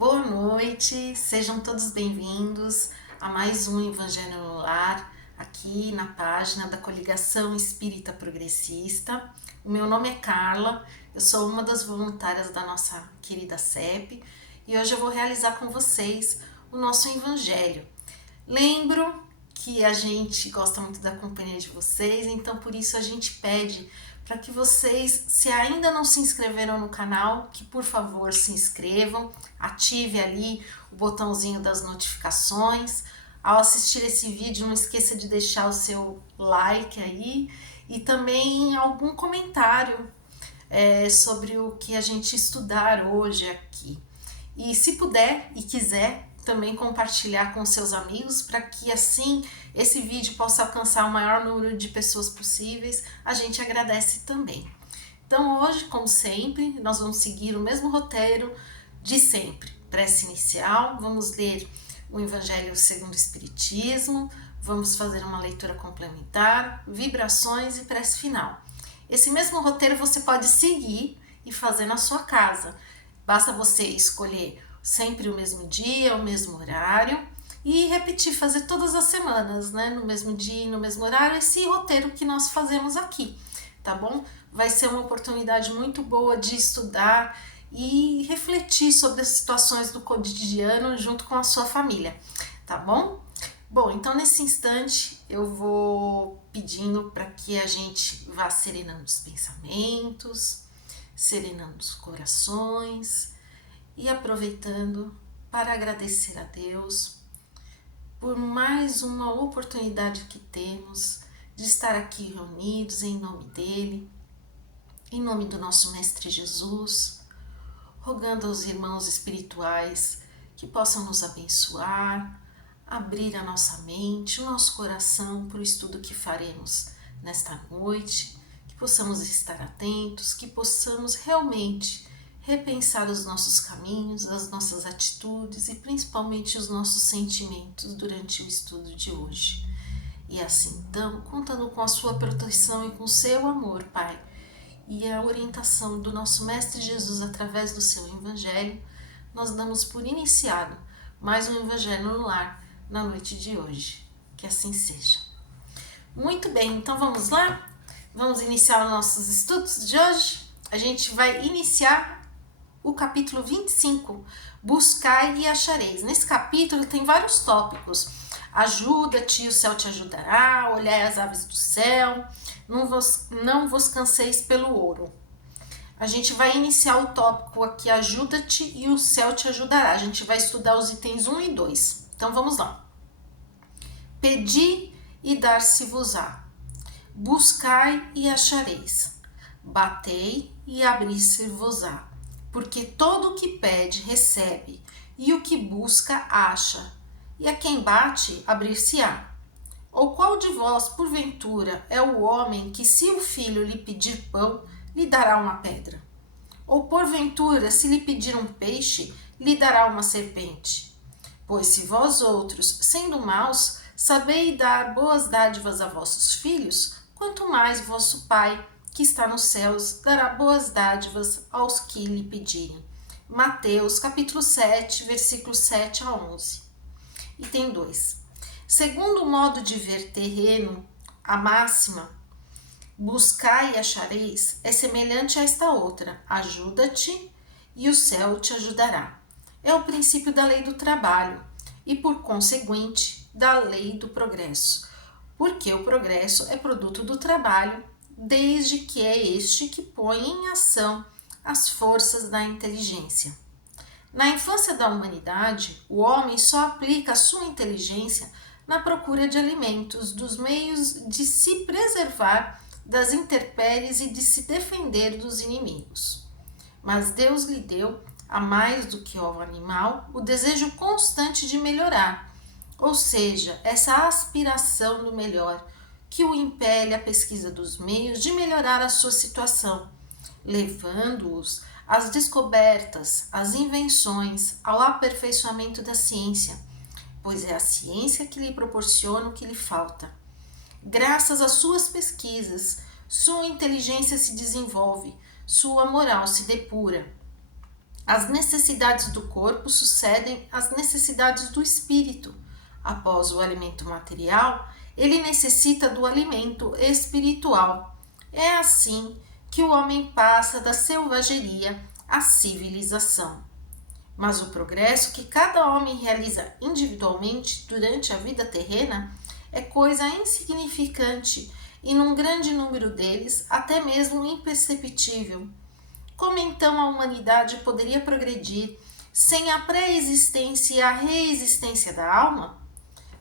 Boa noite, sejam todos bem-vindos a mais um Evangelho no Lar, aqui na página da Coligação Espírita Progressista. O meu nome é Carla, eu sou uma das voluntárias da nossa querida CEP e hoje eu vou realizar com vocês o nosso Evangelho. Lembro que a gente gosta muito da companhia de vocês, então por isso a gente pede para que vocês, se ainda não se inscreveram no canal, que por favor se inscrevam, ative ali o botãozinho das notificações. Ao assistir esse vídeo, não esqueça de deixar o seu like aí e também algum comentário sobre o que a gente estudar hoje aqui. E se puder e quiser, também compartilhar com seus amigos para que assim esse vídeo possa alcançar o maior número de pessoas possíveis, a gente agradece também. Então hoje, como sempre, nós vamos seguir o mesmo roteiro de sempre. Prece inicial, vamos ler o Evangelho segundo o Espiritismo, vamos fazer uma leitura complementar, vibrações e prece final. Esse mesmo roteiro você pode seguir e fazer na sua casa. Basta você escolher sempre o mesmo dia, o mesmo horário e repetir, fazer todas as semanas, né? No mesmo dia e no mesmo horário, esse roteiro que nós fazemos aqui, tá bom? Vai ser uma oportunidade muito boa de estudar e refletir sobre as situações do cotidiano junto com a sua família, tá bom? Bom, então nesse instante eu vou pedindo para que a gente vá serenando os pensamentos, serenando os corações e aproveitando para agradecer a Deus por mais uma oportunidade que temos de estar aqui reunidos em nome dele, em nome do nosso Mestre Jesus, rogando aos irmãos espirituais que possam nos abençoar, abrir a nossa mente, o nosso coração para o estudo que faremos nesta noite, que possamos estar atentos, que possamos realmente repensar os nossos caminhos, as nossas atitudes e principalmente os nossos sentimentos durante o estudo de hoje. E assim, então, contando com a sua proteção e com o seu amor, Pai, e a orientação do nosso Mestre Jesus através do seu Evangelho, nós damos por iniciado mais um Evangelho no Lar na noite de hoje. Que assim seja. Muito bem, então vamos lá? Vamos iniciar os nossos estudos de hoje? A gente vai iniciar o capítulo 25, Buscai e achareis. Nesse capítulo tem vários tópicos. Ajuda-te, o céu te ajudará, olhai as aves do céu, não vos canseis pelo ouro. A gente vai iniciar o tópico aqui, ajuda-te e o céu te ajudará. A gente vai estudar os itens 1 e 2. Então vamos lá. Pedi e dar-se-vos-á. Buscai e achareis. Batei e abrir-se-vos-á. Porque todo o que pede, recebe, e o que busca, acha, e a quem bate, abrir-se-á. Ou qual de vós, porventura, é o homem que, se o filho lhe pedir pão, lhe dará uma pedra? Ou porventura, se lhe pedir um peixe, lhe dará uma serpente? Pois se vós outros, sendo maus, sabeis dar boas dádivas a vossos filhos, quanto mais vosso Pai, que está nos céus, dará boas dádivas aos que lhe pedirem. Mateus, capítulo 7, versículos 7 a 11. Item 2. Segundo o modo de ver terreno, a máxima, buscai e achareis, é semelhante a esta outra, ajuda-te e o céu te ajudará. É o princípio da lei do trabalho e, por conseguinte, da lei do progresso, porque o progresso é produto do trabalho, desde que é este que põe em ação as forças da inteligência. Na infância da humanidade, o homem só aplica a sua inteligência na procura de alimentos, dos meios de se preservar das intempéries e de se defender dos inimigos. Mas Deus lhe deu, a mais do que ao animal, o desejo constante de melhorar, ou seja, essa aspiração do melhor, que o impele à pesquisa dos meios de melhorar a sua situação, levando-os às descobertas, às invenções, ao aperfeiçoamento da ciência, pois é a ciência que lhe proporciona o que lhe falta. Graças às suas pesquisas, sua inteligência se desenvolve, sua moral se depura. As necessidades do corpo sucedem às necessidades do espírito. Após o alimento material, ele necessita do alimento espiritual. É assim que o homem passa da selvageria à civilização. Mas o progresso que cada homem realiza individualmente durante a vida terrena é coisa insignificante e, num grande número deles, até mesmo imperceptível. Como então a humanidade poderia progredir sem a pré-existência e a reexistência da alma?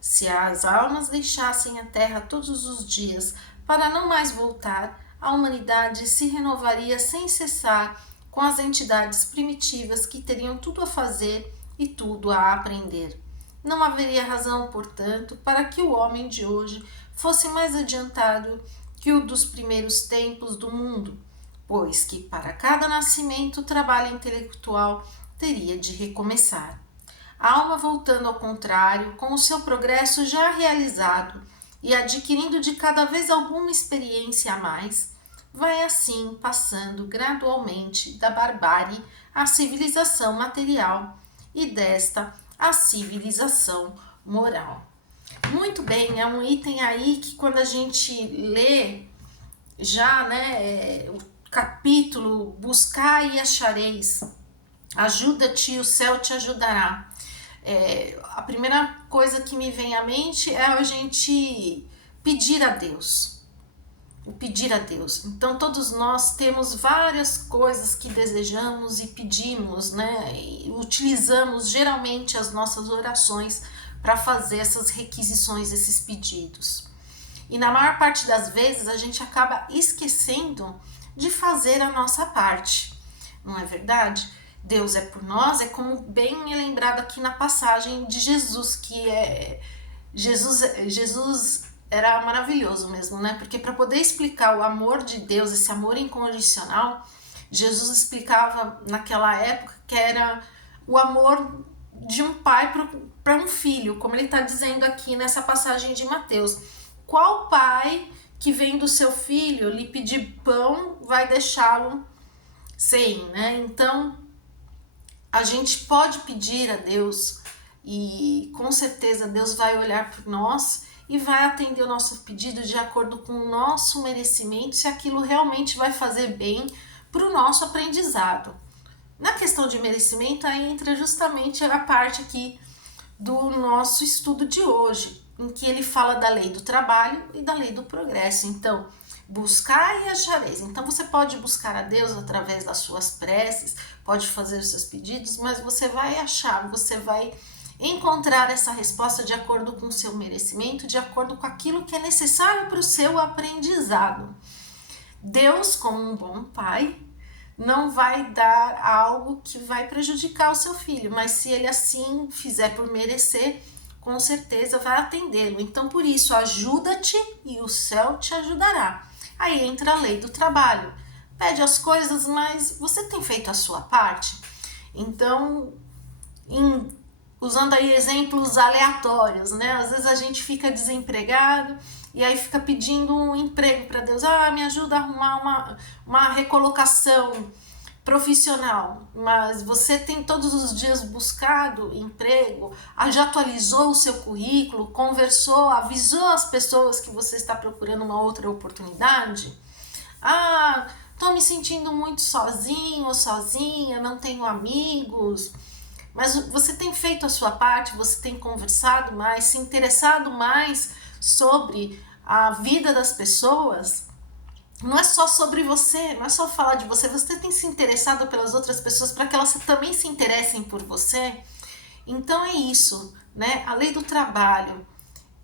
Se as almas deixassem a Terra todos os dias para não mais voltar, a humanidade se renovaria sem cessar com as entidades primitivas que teriam tudo a fazer e tudo a aprender. Não haveria razão, portanto, para que o homem de hoje fosse mais adiantado que o dos primeiros tempos do mundo, pois que para cada nascimento o trabalho intelectual teria de recomeçar. A alma, voltando ao contrário, com o seu progresso já realizado e adquirindo de cada vez alguma experiência a mais, vai assim passando gradualmente da barbárie à civilização material e desta à civilização moral. Muito bem, é um item aí que quando a gente lê já, o capítulo Buscai e achareis, ajuda-te e o céu te ajudará. A primeira coisa que me vem à mente é a gente pedir a Deus. O pedir a Deus. Então todos nós temos várias coisas que desejamos e pedimos, e utilizamos geralmente as nossas orações para fazer essas requisições, esses pedidos. E na maior parte das vezes a gente acaba esquecendo de fazer a nossa parte, não é verdade? Deus é por nós, é como bem lembrado aqui na passagem de Jesus, que Jesus era maravilhoso mesmo, porque para poder explicar o amor de Deus, esse amor incondicional, Jesus explicava naquela época que era o amor de um pai para um filho, como ele está dizendo aqui nessa passagem de Mateus. Qual pai que vendo seu filho lhe pedir pão vai deixá-lo sem, Então, a gente pode pedir a Deus e com certeza Deus vai olhar por nós e vai atender o nosso pedido de acordo com o nosso merecimento, se aquilo realmente vai fazer bem para o nosso aprendizado. Na questão de merecimento, aí entra justamente a parte aqui do nosso estudo de hoje, em que ele fala da lei do trabalho e da lei do progresso. Então, buscar e achareis. Então, você pode buscar a Deus através das suas preces, pode fazer os seus pedidos, mas você vai achar, você vai encontrar essa resposta de acordo com o seu merecimento, de acordo com aquilo que é necessário para o seu aprendizado. Deus, como um bom pai, não vai dar algo que vai prejudicar o seu filho, mas se ele assim fizer por merecer, com certeza vai atendê-lo. Então, por isso, ajuda-te e o céu te ajudará. Aí entra a lei do trabalho. Pede as coisas, mas você tem feito a sua parte? Então, usando aí exemplos aleatórios, Às vezes a gente fica desempregado e aí fica pedindo um emprego para Deus. Me ajuda a arrumar uma recolocação profissional. Mas você tem todos os dias buscado emprego, já atualizou o seu currículo, conversou, avisou as pessoas que você está procurando uma outra oportunidade? Estou me sentindo muito sozinho ou sozinha, não tenho amigos. Mas você tem feito a sua parte, você tem conversado mais, se interessado mais sobre a vida das pessoas? Não é só sobre você, não é só falar de você, você tem se interessado pelas outras pessoas para que elas também se interessem por você? Então é isso, A lei do trabalho,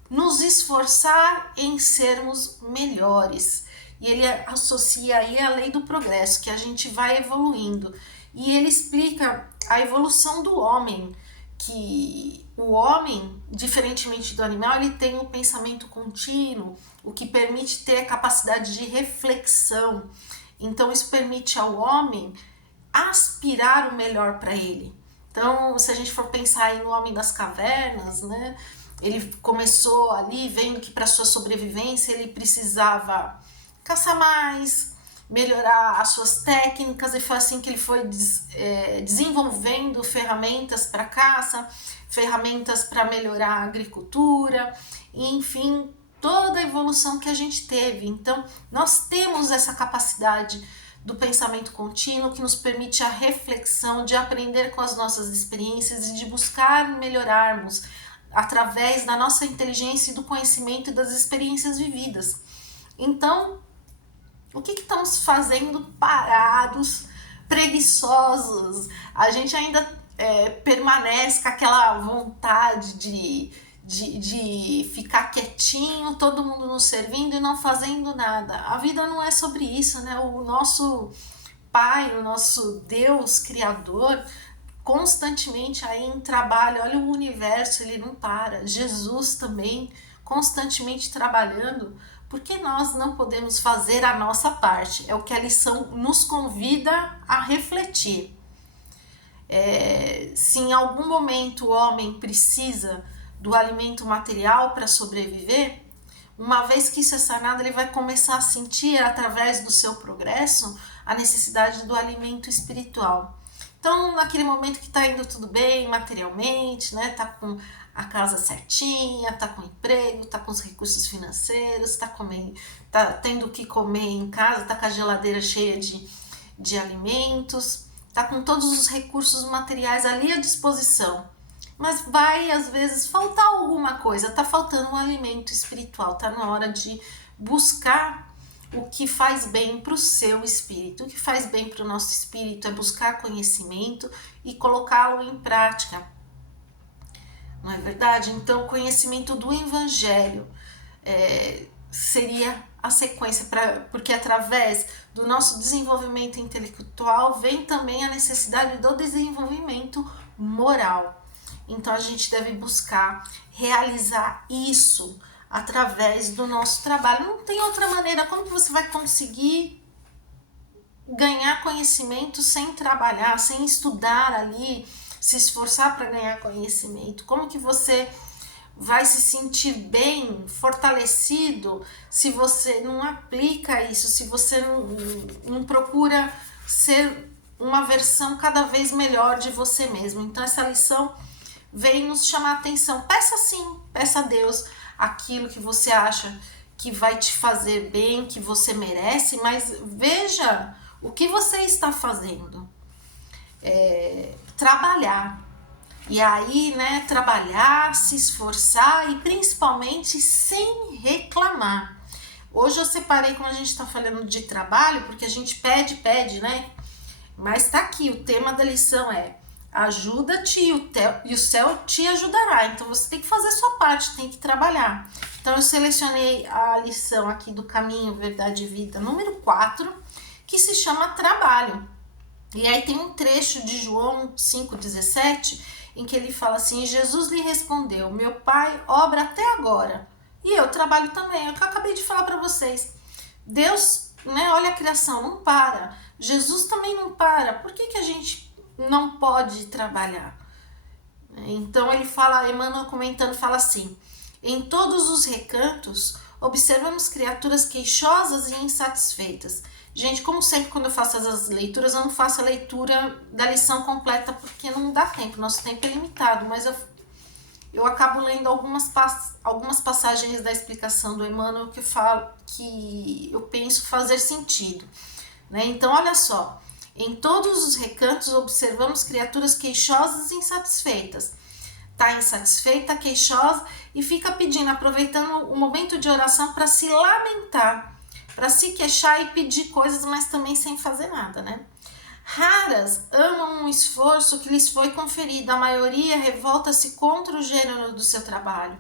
nos esforçar em sermos melhores. E ele associa aí a lei do progresso, que a gente vai evoluindo. E ele explica a evolução do homem, que o homem, diferentemente do animal, ele tem um pensamento contínuo, o que permite ter a capacidade de reflexão. Então, isso permite ao homem aspirar o melhor para ele. Então, se a gente for pensar aí no homem das cavernas, ele começou ali vendo que para sua sobrevivência ele precisava caçar mais, melhorar as suas técnicas, e foi assim que ele foi desenvolvendo ferramentas para caça, ferramentas para melhorar a agricultura, enfim, toda a evolução que a gente teve. Então, nós temos essa capacidade do pensamento contínuo que nos permite a reflexão, de aprender com as nossas experiências e de buscar melhorarmos através da nossa inteligência e do conhecimento e das experiências vividas. Então, o que estamos fazendo parados, preguiçosos? A gente ainda permanece com aquela vontade de ficar quietinho, todo mundo nos servindo e não fazendo nada. A vida não é sobre isso, né? O nosso Pai, o nosso Deus Criador, constantemente aí em trabalho. Olha o universo, ele não para. Jesus também constantemente trabalhando. Por que nós não podemos fazer a nossa parte? É o que a lição nos convida a refletir. Se em algum momento o homem precisa do alimento material para sobreviver, uma vez que isso é sanado, ele vai começar a sentir, através do seu progresso, a necessidade do alimento espiritual. Então, naquele momento que está indo tudo bem materialmente, né, tá com a casa certinha, tá com emprego, tá com os recursos financeiros, tá tendo o que comer em casa, tá com a geladeira cheia de alimentos, tá com todos os recursos materiais ali à disposição. Mas vai, às vezes, faltar alguma coisa, tá faltando um alimento espiritual, tá na hora de buscar o que faz bem para o seu espírito. O que faz bem para o nosso espírito é buscar conhecimento e colocá-lo em prática. Não é verdade? Então, o conhecimento do Evangelho seria a sequência, porque através do nosso desenvolvimento intelectual vem também a necessidade do desenvolvimento moral. Então, a gente deve buscar realizar isso através do nosso trabalho. Não tem outra maneira. Como que você vai conseguir ganhar conhecimento sem trabalhar, sem estudar ali, se esforçar para ganhar conhecimento? Como que você vai se sentir bem, fortalecido, se você não aplica isso, se você não procura ser uma versão cada vez melhor de você mesmo? Então, essa lição vem nos chamar a atenção. Peça sim, peça a Deus aquilo que você acha que vai te fazer bem, que você merece, mas veja o que você está fazendo. Trabalhar. E aí, né, trabalhar, se esforçar e principalmente sem reclamar. Hoje eu separei, como a gente está falando de trabalho, porque a gente pede, né? Mas tá aqui, o tema da lição é: ajuda-te e o céu te ajudará. Então você tem que fazer a sua parte, tem que trabalhar. Então eu selecionei a lição aqui do Caminho, Verdade e Vida, número 4, que se chama Trabalho. E aí tem um trecho de João 5,17, em que ele fala assim: Jesus lhe respondeu, meu pai obra até agora, e eu trabalho também. É o que eu acabei de falar para vocês. Deus, né, olha a criação, não para. Jesus também não para. Por que a gente não pode trabalhar? Então ele fala, Emmanuel comentando, fala assim: em todos os recantos observamos criaturas queixosas e insatisfeitas. Gente, como sempre, quando eu faço essas leituras, eu não faço a leitura da lição completa porque não dá tempo, nosso tempo é limitado, mas eu acabo lendo algumas passagens da explicação do Emmanuel que eu penso fazer sentido, né? Então, olha só: em todos os recantos observamos criaturas queixosas e insatisfeitas. Está insatisfeita, queixosa e fica pedindo, aproveitando o momento de oração para se lamentar, para se queixar e pedir coisas, mas também sem fazer nada, né? Raras amam um esforço que lhes foi conferido, a maioria revolta-se contra o gênero do seu trabalho.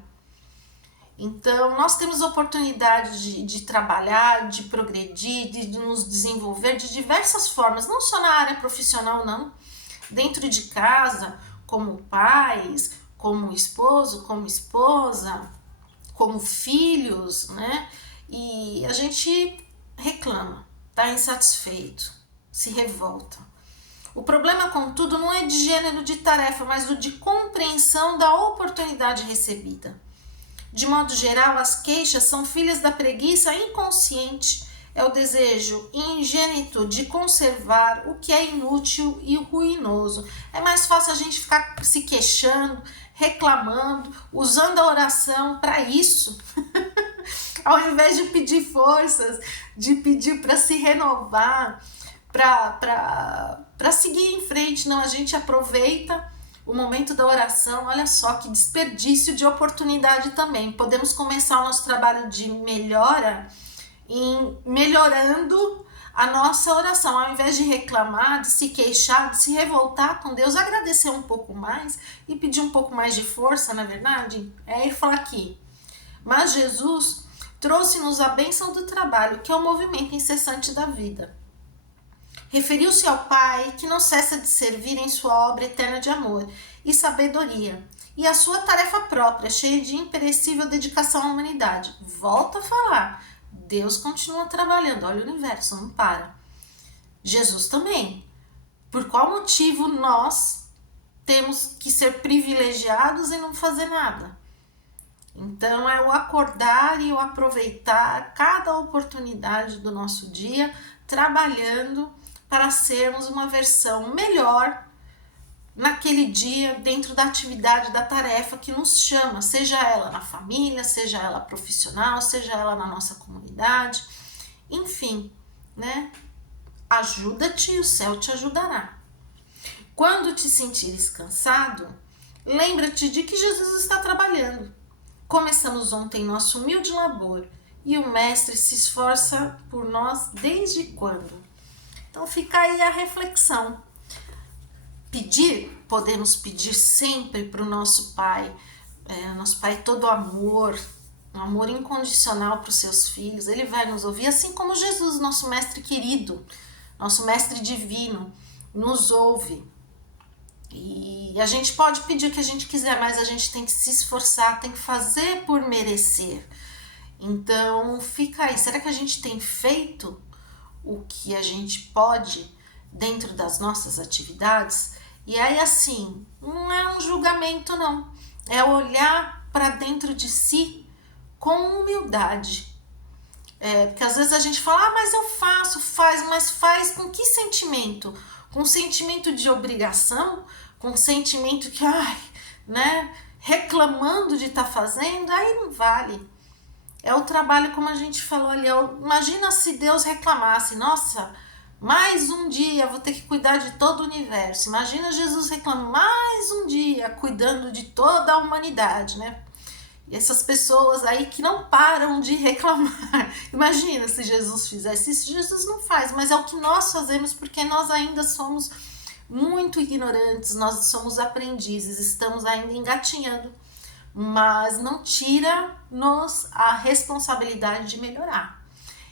Então, nós temos oportunidade de trabalhar, de progredir, de nos desenvolver de diversas formas, não só na área profissional, não. Dentro de casa, como pais, como esposo, como esposa, como filhos, né? E a gente reclama, está insatisfeito, se revolta. O problema, contudo, não é de gênero de tarefa, mas o de compreensão da oportunidade recebida. De modo geral, as queixas são filhas da preguiça inconsciente, é o desejo ingênuo de conservar o que é inútil e ruinoso. É mais fácil a gente ficar se queixando, reclamando, usando a oração para isso, ao invés de pedir forças, de pedir para se renovar, para seguir em frente. Não, a gente aproveita o momento da oração. Olha só que desperdício de oportunidade também. Podemos começar o nosso trabalho de melhora melhorando a nossa oração, ao invés de reclamar, de se queixar, de se revoltar com Deus, agradecer um pouco mais e pedir um pouco mais de força, na verdade. Ele fala aqui: mas Jesus trouxe-nos a bênção do trabalho, que é o movimento incessante da vida. Referiu-se ao Pai, que não cessa de servir em sua obra eterna de amor e sabedoria, e a sua tarefa própria, cheia de imperecível dedicação à humanidade. Volto a falar, Deus continua trabalhando, olha o universo, não para. Jesus também. Por qual motivo nós temos que ser privilegiados e não fazer nada? Então é o acordar e o aproveitar cada oportunidade do nosso dia, trabalhando para sermos uma versão melhor naquele dia, dentro da atividade, da tarefa que nos chama, seja ela na família, seja ela profissional, seja ela na nossa comunidade, enfim, né? Ajuda-te e o céu te ajudará. Quando te sentires cansado, lembra-te de que Jesus está trabalhando. Começamos ontem nosso humilde labor e o Mestre se esforça por nós desde quando? Então fica aí a reflexão. Pedir, podemos pedir sempre para o nosso Pai. Nosso Pai é todo amor, um amor incondicional para os seus filhos. Ele vai nos ouvir, assim como Jesus, nosso Mestre querido, nosso Mestre divino, nos ouve. E a gente pode pedir o que a gente quiser, mas a gente tem que se esforçar, tem que fazer por merecer. Então fica aí, será que a gente tem feito o que a gente pode dentro das nossas atividades? E aí assim, não é um julgamento não, é olhar para dentro de si com humildade. Porque às vezes a gente fala, mas eu faço, mas faz com que sentimento? Com sentimento de obrigação, com sentimento que, né, reclamando de estar fazendo, aí não vale. É o trabalho, como a gente falou ali, imagina se Deus reclamasse, nossa, mais um dia vou ter que cuidar de todo o universo. Imagina Jesus reclamando mais um dia, cuidando de toda a humanidade, né? E essas pessoas aí que não param de reclamar. Imagina se Jesus fizesse isso. Jesus não faz, mas é o que nós fazemos porque nós ainda somos muito ignorantes, nós somos aprendizes, estamos ainda engatinhando. Mas não tira-nos a responsabilidade de melhorar.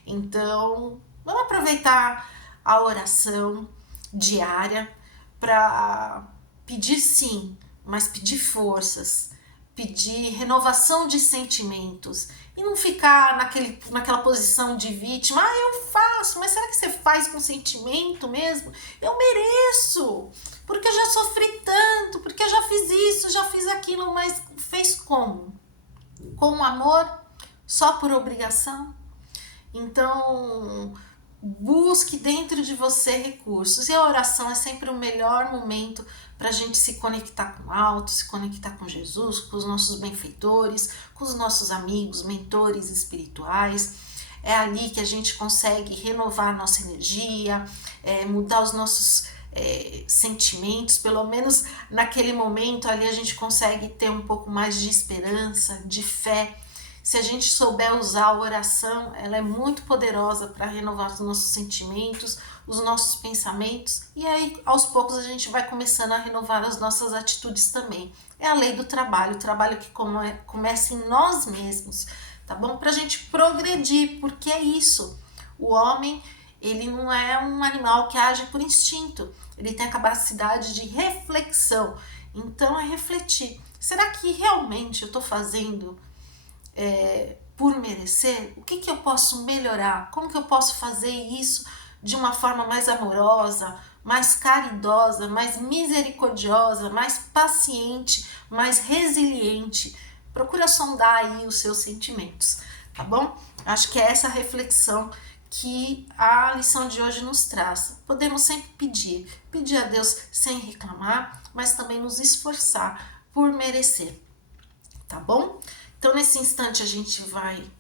Então, vamos aproveitar a oração diária para pedir sim, mas pedir forças, pedir renovação de sentimentos e não ficar naquela posição de vítima. Eu faço, mas será que você faz com sentimento mesmo? Eu mereço, porque eu já sofri tanto, porque eu já fiz isso, já fiz aquilo, mas fez como? Com amor? Só por obrigação? Então, busque dentro de você recursos. E a oração é sempre o melhor momento para a gente se conectar com o alto, se conectar com Jesus, com os nossos benfeitores, com os nossos amigos, mentores espirituais. É ali que a gente consegue renovar a nossa energia, mudar os nossos sentimentos. Pelo menos naquele momento ali a gente consegue ter um pouco mais de esperança, de fé. Se a gente souber usar a oração, ela é muito poderosa para renovar os nossos sentimentos, os nossos pensamentos, e aí aos poucos a gente vai começando a renovar as nossas atitudes também. É a lei do trabalho, o trabalho que começa em nós mesmos, tá bom? Para a gente progredir, porque é isso. O homem, ele não é um animal que age por instinto, ele tem a capacidade de reflexão. Então é refletir. Será que realmente eu estou fazendo por merecer? O que eu posso melhorar? Como que eu posso fazer isso de uma forma mais amorosa, mais caridosa, mais misericordiosa, mais paciente, mais resiliente? Procura sondar aí os seus sentimentos, tá bom? Acho que é essa reflexão que a lição de hoje nos traz. Podemos sempre pedir a Deus sem reclamar, mas também nos esforçar por merecer, tá bom? Então, nesse instante, a gente vai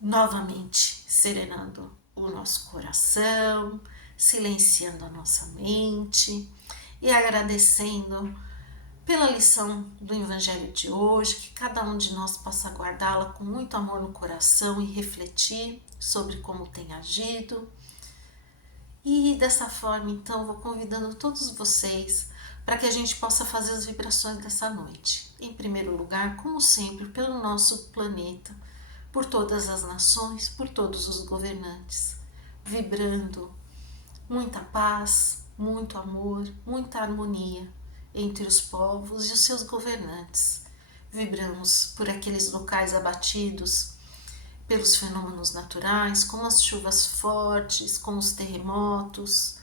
novamente serenando o nosso coração, silenciando a nossa mente e agradecendo pela lição do Evangelho de hoje, que cada um de nós possa guardá-la com muito amor no coração e refletir sobre como tem agido. E dessa forma, então, vou convidando todos vocês para que a gente possa fazer as vibrações dessa noite. Em primeiro lugar, como sempre, pelo nosso planeta, por todas as nações, por todos os governantes, vibrando muita paz, muito amor, muita harmonia entre os povos e os seus governantes. Vibramos por aqueles locais abatidos pelos fenômenos naturais, como as chuvas fortes, como os terremotos,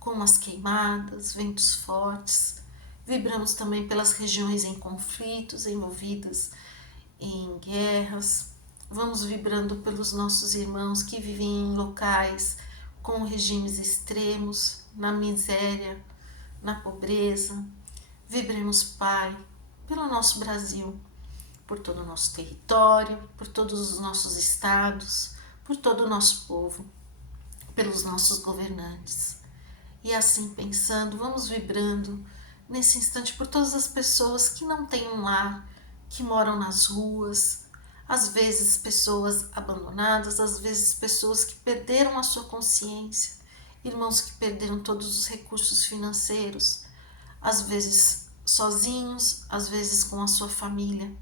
como as queimadas, ventos fortes. Vibramos também pelas regiões em conflitos, envolvidas em guerras. Vamos vibrando pelos nossos irmãos que vivem em locais com regimes extremos, na miséria, na pobreza. Vibremos, Pai, pelo nosso Brasil, por todo o nosso território, por todos os nossos estados, por todo o nosso povo, pelos nossos governantes. E assim pensando, vamos vibrando nesse instante por todas as pessoas que não têm um lar, que moram nas ruas, às vezes pessoas abandonadas, às vezes pessoas que perderam a sua consciência, irmãos que perderam todos os recursos financeiros, às vezes sozinhos, às vezes com a sua família,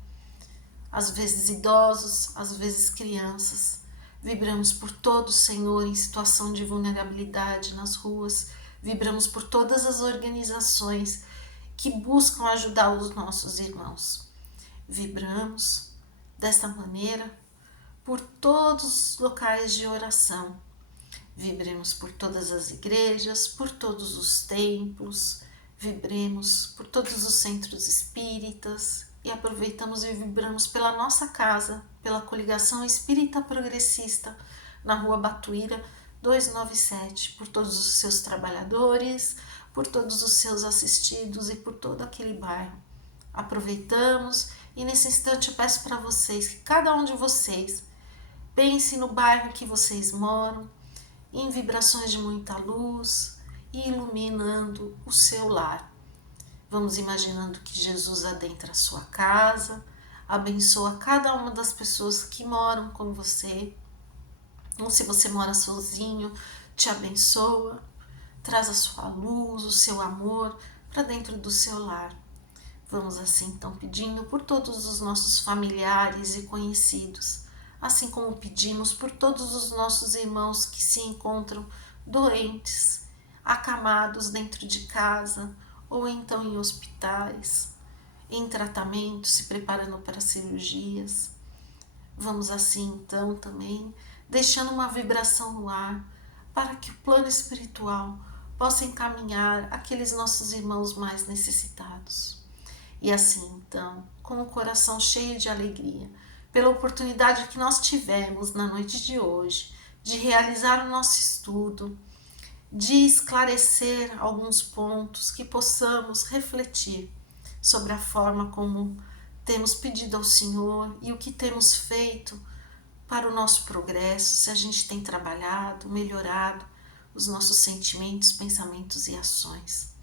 às vezes idosos, às vezes crianças. Vibramos por todos, Senhor, em situação de vulnerabilidade nas ruas. Vibramos por todas as organizações que buscam ajudar os nossos irmãos. Vibramos desta maneira por todos os locais de oração. Vibremos por todas as igrejas, por todos os templos. Vibremos por todos os centros espíritas e aproveitamos e vibramos pela nossa casa, pela Coligação Espírita Progressista, na Rua Batuíra 297, por todos os seus trabalhadores, por todos os seus assistidos e por todo aquele bairro. Aproveitamos e nesse instante eu peço para vocês que cada um de vocês pense no bairro que vocês moram, em vibrações de muita luz e iluminando o seu lar. Vamos imaginando que Jesus adentra a sua casa, abençoa cada uma das pessoas que moram com você. Ou se você mora sozinho, te abençoa, traz a sua luz, o seu amor para dentro do seu lar. Vamos assim então pedindo por todos os nossos familiares e conhecidos, assim como pedimos por todos os nossos irmãos que se encontram doentes, acamados dentro de casa ou então em hospitais, em tratamento, se preparando para cirurgias. Vamos assim então também deixando uma vibração no ar para que o plano espiritual possa encaminhar aqueles nossos irmãos mais necessitados. E assim então, com o coração cheio de alegria, pela oportunidade que nós tivemos na noite de hoje de realizar o nosso estudo, de esclarecer alguns pontos que possamos refletir sobre a forma como temos pedido ao Senhor e o que temos feito para o nosso progresso, se a gente tem trabalhado, melhorado os nossos sentimentos, pensamentos e ações.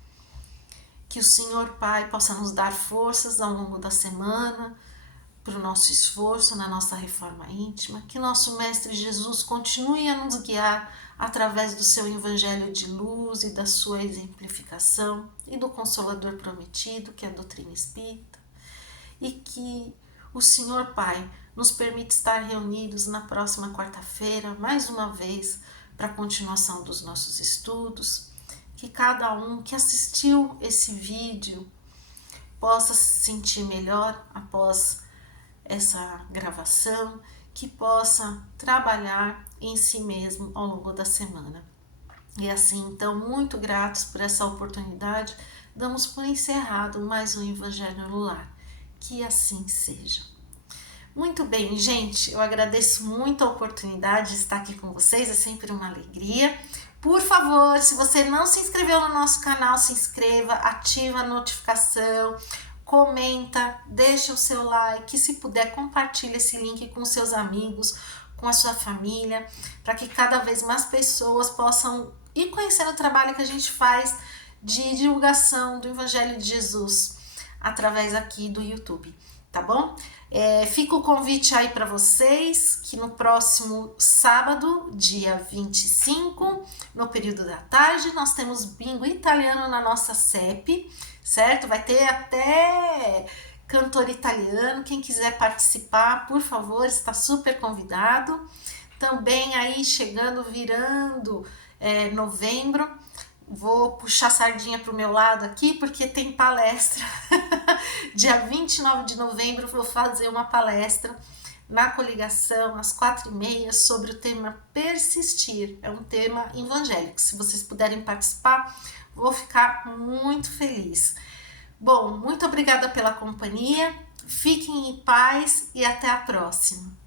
Que o Senhor Pai possa nos dar forças ao longo da semana para o nosso esforço na nossa reforma íntima, que nosso Mestre Jesus continue a nos guiar através do seu Evangelho de luz e da sua exemplificação e do Consolador prometido, que é a doutrina espírita, e que o Senhor Pai nos permita estar reunidos na próxima quarta-feira, mais uma vez, para a continuação dos nossos estudos, que cada um que assistiu esse vídeo possa se sentir melhor após essa gravação, que possa trabalhar em si mesmo ao longo da semana. E assim, então, muito gratos por essa oportunidade, damos por encerrado mais um Evangelho no Lar. Que assim seja. Muito bem, gente, eu agradeço muito a oportunidade de estar aqui com vocês, é sempre uma alegria. Por favor, se você não se inscreveu no nosso canal, se inscreva, ativa a notificação, comenta, deixa o seu like, se puder compartilha esse link com seus amigos, com a sua família, para que cada vez mais pessoas possam ir conhecendo o trabalho que a gente faz de divulgação do Evangelho de Jesus através aqui do YouTube, tá bom? Fica o convite aí para vocês que no próximo sábado, dia 25, no período da tarde, nós temos bingo italiano na nossa CEP, certo? Vai ter até cantor italiano, quem quiser participar, por favor, está super convidado. Também aí chegando, virando novembro, vou puxar a sardinha para o meu lado aqui, porque tem palestra. Dia 29 de novembro vou fazer uma palestra na coligação, às 4h30, sobre o tema persistir. É um tema evangélico. Se vocês puderem participar, vou ficar muito feliz. Bom, muito obrigada pela companhia. Fiquem em paz e até a próxima.